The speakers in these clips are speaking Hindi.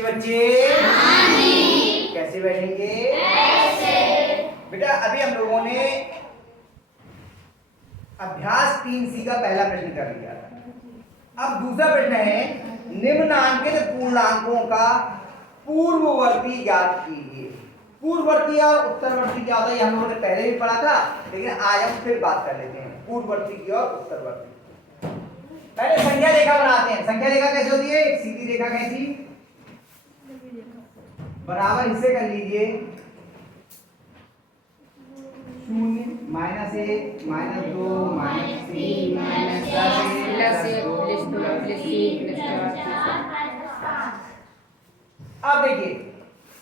बच्चे कैसे बैठेंगे? बेटा अभी हम लोगों ने अभ्यास 3C का पहला प्रश्न कर लिया था। अब दूसरा प्रश्न है निम्नांकित पूर्णांकों का पूर्ववर्ती ज्ञात कीजिए। पूर्ववर्ती और उत्तरवर्ती क्या होता है हम लोगों ने पहले भी पढ़ा था, लेकिन आज हम फिर बात कर लेते हैं पूर्ववर्ती की और उत्तरवर्ती। पहले संख्या रेखा बनाते हैं। संख्या रेखा कैसे होती है? एक सीधी रेखा कैसी बराबर हिस्से कर लीजिए, 0 -1 -2 -3 अब देखिए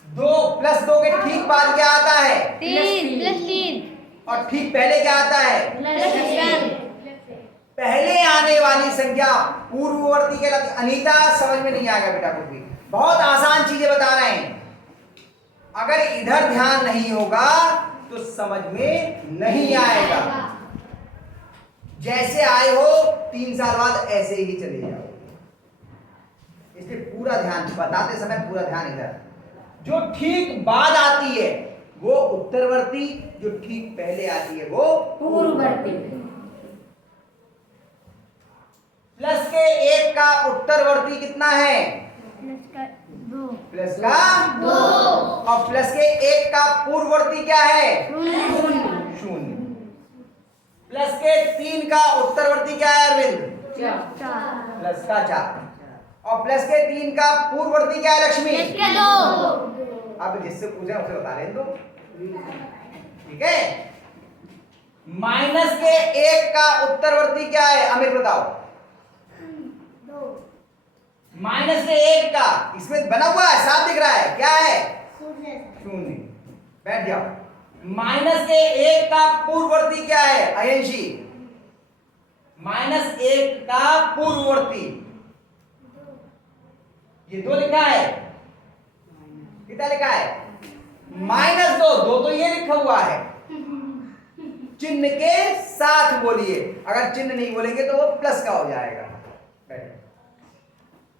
2 + 2 के ठीक बाद क्या आता है? 3 और ठीक पहले क्या आता है? पहले आने वाली संख्या पूर्ववर्ती कहलाती है। अनीता समझ में नहीं आएगा बेटा कुछ भी, बहुत आसान चीजें बता रहे हैं। अगर इधर ध्यान नहीं होगा तो समझ में नहीं आएगा। जैसे आए हो 3 साल बाद ऐसे ही चले जाओ, इसलिए पूरा ध्यान बताते समय पूरा ध्यान इधर। जो ठीक बाद आती है वो उत्तरवर्ती, जो ठीक पहले आती है वो पूर्ववर्ती। प्लस के 1 का उत्तरवर्ती कितना है? प्लस का 2 और प्लस के 1 का पूर्ववर्ती क्या है? 0। प्लस के 3 का उत्तरवर्ती क्या है अरविंद? 4। प्लस का 4 और प्लस के 3 का पूर्ववर्ती क्या है लक्ष्मी? 2। अब जिससे पूछे उसे बता रहे दो, ठीक है। माइनस के 1 का उत्तरवर्ती क्या है अमित बताओ? माइनस के 1 का इसमें बना हुआ है, साफ दिख रहा है, क्या है? 0। बैठ जाओ। माइनस के 1 का पूर्ववर्ती क्या है अयंशी? -1 का पूर्ववर्ती ये 2 लिखा है, कितना लिखा है? -2। 2 तो ये लिखा हुआ है, चिन्ह के साथ बोलिए, अगर चिन्ह नहीं बोलेंगे तो वो प्लस का हो जाएगा।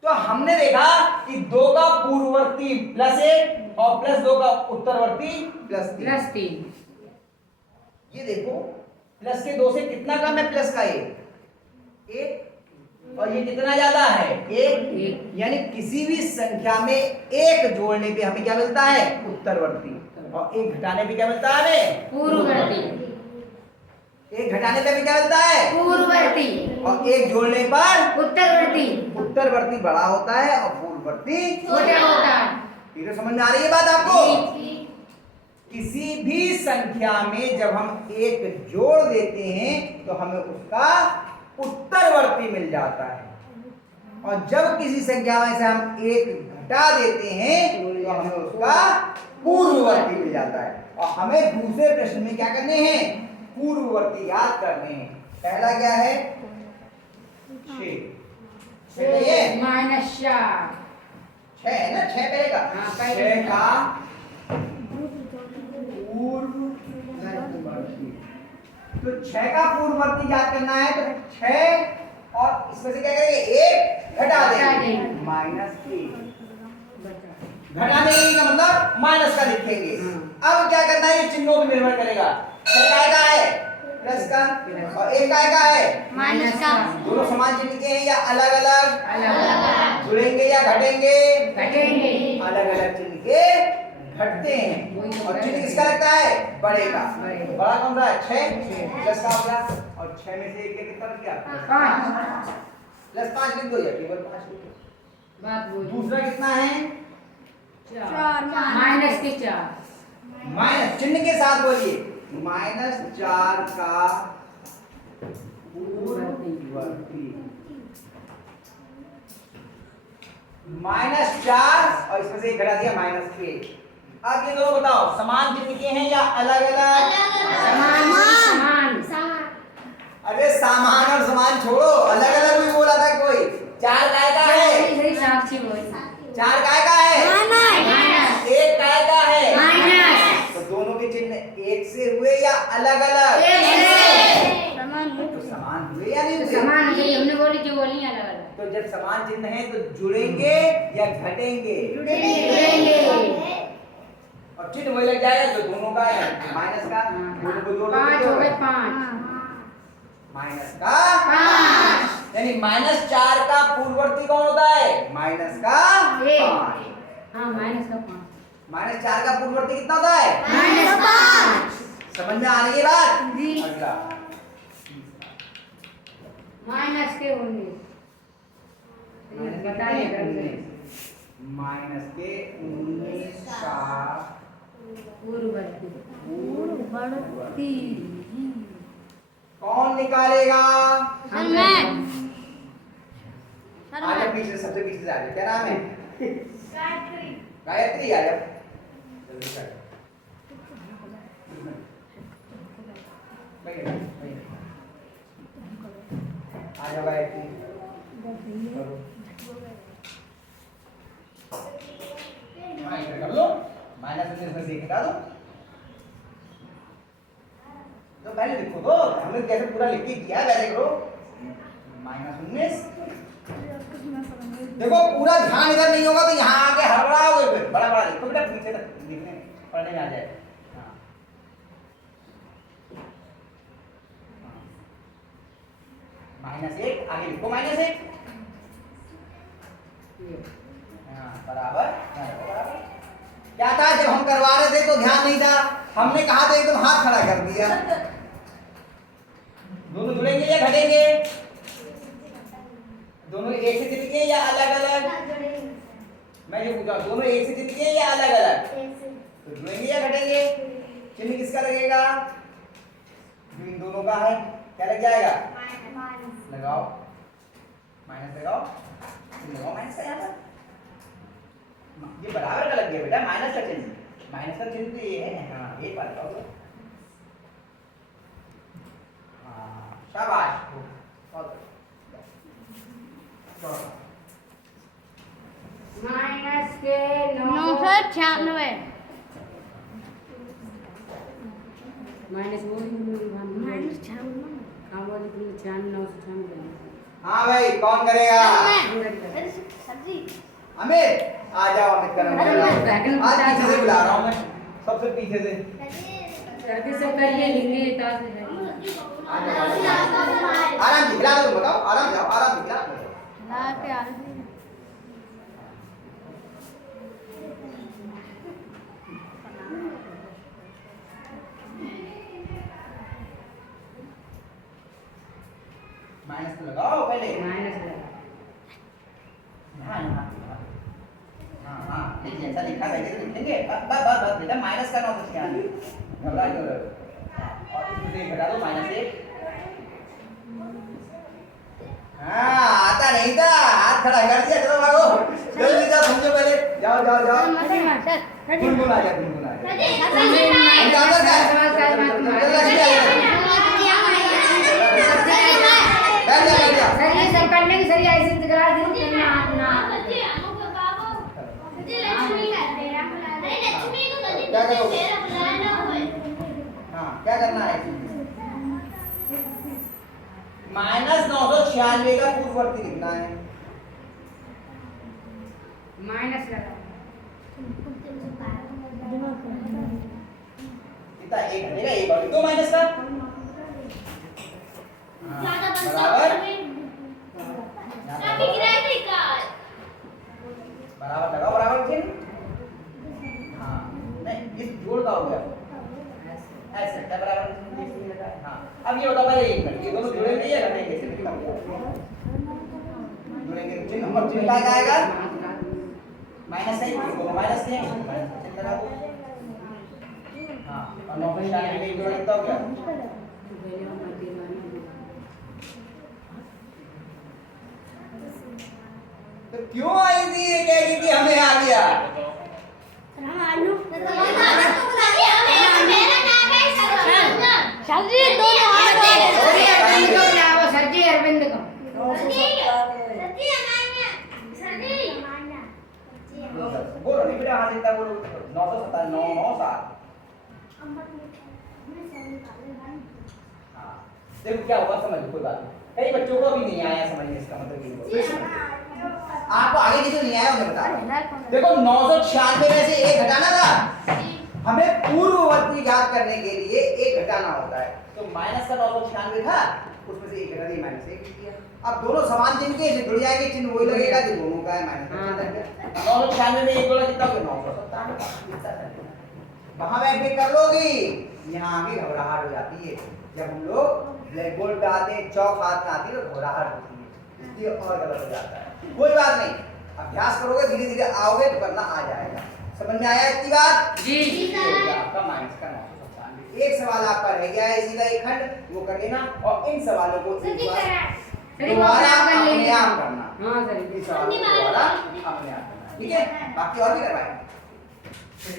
तो हमने देखा कि 2 का पूर्ववर्ती +1 और +2 का उत्तरवर्ती +3। ये देखो प्लस के 2 से कितना कम है? प्लस का 1 और ये कितना ज्यादा है? 1। यानी किसी भी संख्या में 1 जोड़ने पे हमें क्या मिलता है? उत्तरवर्ती, और 1 घटाने पे क्या मिलता है हमें? पूर्ववर्ती। 1 घटाने पे भी क्या मिलता है? पूर्ववर्ती। और 1 जोड़ने पर उत्तरवर्ती। उत्तरवर्ती बड़ा होता है और पूर्ववर्ती छोटा होता है। ठीक है, समझ में आ रही है बात आपको? किसी भी संख्या में जब हम 1 जोड़ देते हैं तो हमें उसका उत्तरवर्ती मिल जाता है, और जब किसी संख्या में से हम 1 घटा देते हैं तो हमें उसका पूर्ववर्ती मिल जाता है। और हमें दूसरे प्रश्न में क्या करने हैं? पूर्ववर्ती याद करने हैं। पहला क्या है? 6 ये -4 6 है ना, 6 पहले का। हाँ, पहले 6 का पूर्ववर्ती, तो 6 का पूर्ववर्ती याद करना है तो 6 और इसमें से क्या करेंगे? 1 घटा देंगे, -1 घटा देंगे का मतलब माइनस का लिखेंगे। अब क्या करना है? ये चिन्हों पर निर्भर करेगा। 6 का है प्लस का और 1 का है माइनस का। दोनों समान चिन्ह के हैं या अलग अलग? अलग जुड़ेंगे या घटेंगे? घटेंगे। अलग अलग चिन्ह के घटते हैं। और चिन्ह किसका लगता है? बड़े का। बड़ा कौन सा है? 6 प्लस का हो गया, और 6 में से 1 कितना बच गया? 5 प्लस 5 लिख दो या केवल 5 लिख दो। बात बोल। दूसरा कितना है? 4 -4 माइनस चिन्ह के साथ बोलिए, -4 का पूर्ववर्ती, -4 और इसमें से 1 घटा दिया -1। अब ये दोनों बताओ समान चिन्ह के हैं या अलग अलग? समान। अरे सामान और समान छोड़ो, अलग अलग भी बोला था कोई। 4 काय का है? 4 काय का है? 1 काय का है? तो दोनों के चिन्ह 1 से हुए या अलग अलग? तो समान हुए या नहीं हुए? समान हमने बोली जो बोली अलग अलग। तो जब जब समान चिन्ह है तो जुड़ेंगे या घटेंगे? और चिन्ह वही लग जाएगा जो दोनों का है, माइनस का। दोनों को जोड़ दो, 5 हो गए 5। माइनस का 5, यानी -4 का पूर्ववर्ती कौन होता है? माइनस का 5। हाँ माइनस का 5। -4 का पूर्ववर्ती कितना होता है? -5। समझ में आ रही है बात? जी। अगला माइनस के 19। बताइए माइनस के 19 का पूर्ववर्ती कौन निकालेगा? सर आजा पीछे, सबसे पीछे से आजा। क्या नाम है? गायत्री। आजा जल्दी कर। आजा गायत्री। हाँ इधर कर लो। -19 में देख निकालो। तो पहले लिखो तो, हमने जैसे पूरा लिख के किया है वैसे करो। -19। देखो पूरा ध्यान इधर नहीं होगा तो यहाँ आके हड़बड़ाओगे, फिर बड़ा बड़ा लिखो बेटा, पीछे तक लिखने पढ़ने में आ जाए। -1 आगे लिखो, -1 बराबर। क्या था जब हम करवा रहे थे तो ध्यान नहीं था, हमने कहा था एकदम हाथ खड़ा कर दिया। दोनों जुड़ेंगे या घटेंगे? दोनों एक से चिपके या अलग अलग? मैं ये पूछा, दोनों एक से चिपके या अलग अलग? तो जुड़ेंगे या घटेंगे? चिन्ह किसका लगेगा? जो इन दोनों का है, क्या लग जाएगा? लगाओ, माइनस लगाओ, लगाओ माइनस का यहाँ पर। ये बराबर का लग गया बेटा, माइनस का चिन्ह। माइनस का चिन्ह तो ये है। हाँ एक बार लगाओ। हाँ शाबाश। माइनस के 996। माइनस वो हाँ भाई कौन करेगा? अमित आ जाओ, अमित करो। आज पीछे से बुला रहा हूँ मैं, सबसे पीछे से। सब करिए, लिखिए ताज है। आराम से खिला दो, बताओ आराम से, आराम से खिला दो। माइनस तो लगाओ पहले। माइनस लगा। हाँ हाँ हाँ, जैसा लिखा है वैसे लिखेंगे। बस बेटा, माइनस का 996, घबरा क्यों रहे हो? और इसमें घटा दो -1। हाँ आता नहीं था, हाथ खड़ा कर दिया। चलो भागो, जल्दी जाओ, समझो पहले। जाओ जाओ जाओ। गुनगुन आ जा, गुनगुन आ जा। सर ये सब करने की सर ऐसे इंतजार दिन क्या करना है? -996 का पूर्ववर्ती लिखना है। माइनस लगा। कितना? 1 घटेगा, 1 और 2 माइनस का बराबर। बराबर लगाओ, बराबर चिन्ह। हाँ नहीं, ये जोड़ का हो गया ऐसे, क्या बराबर चिन्ह लगा है? हाँ अब ये बताओ पहले, 1 मिनट, ये दोनों जुड़ेंगे या घटेंगे? जुड़ेंगे, चिन्ह और चिन्ह क्या आएगा? माइनस है, दोनों माइनस है, माइनस का चिन्ह लगा दो। हाँ और 996 का जोड़ कितना हो गया? तो क्यों आई थी ये कहेगी कि हमें आ गया? सर अरविंद का बोलो नहीं बेटा, हाँ जितना बोलो। 997 997। हाँ देखो क्या हुआ, समझ लो, कोई बात नहीं। कई बच्चों को भी नहीं आया समझ में इसका मतलब ये हुआ। आपको आगे की जो नहीं आया उन्हें बता रहा हूं। देखो 996 में से 1 घटाना था, हमें पूर्ववर्ती ज्ञात करने के लिए 1 घटाना होता है। तो माइनस का 996 था, उसमें से 1 घटा दिया, -1 किया। अब दोनों समान चिन्ह के जुड़ जाएंगे, चिन्ह वही लगेगा जो दोनों का है, माइनस का चिन्ह लग गया। 996 में 1 जोड़ा कितना हो गया? 997। वहां बैठ के कर लोगी, यहाँ आगे घबराहट हो जाती है। जब हम लोग ब्लैक बोर्ड पे आते हैं, चौक हाथ में आती है तो घबराहट होती है, इसलिए और गलत हो जाता है। कोई बात नहीं, अभ्यास करोगे धीरे धीरे आओगे तो करना आ जाएगा। समझ में आया इतनी बात? जी ये हो गया आपका माइनस का 997। एक सवाल आपका रह गया है सीधा एक खंड, वो कर लेना और इन सवालों को एक बार दोबारा अपने आप करना। हाँ सर, इन सवालों को दोबारा अपने आप करना, ठीक है? बाकी और भी करवाएंगे।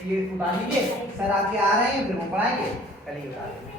ये उतार लीजिए, सर आके आ रहे हैं, फिर वो पढ़ाएंगे, कल ही उतार देंगे।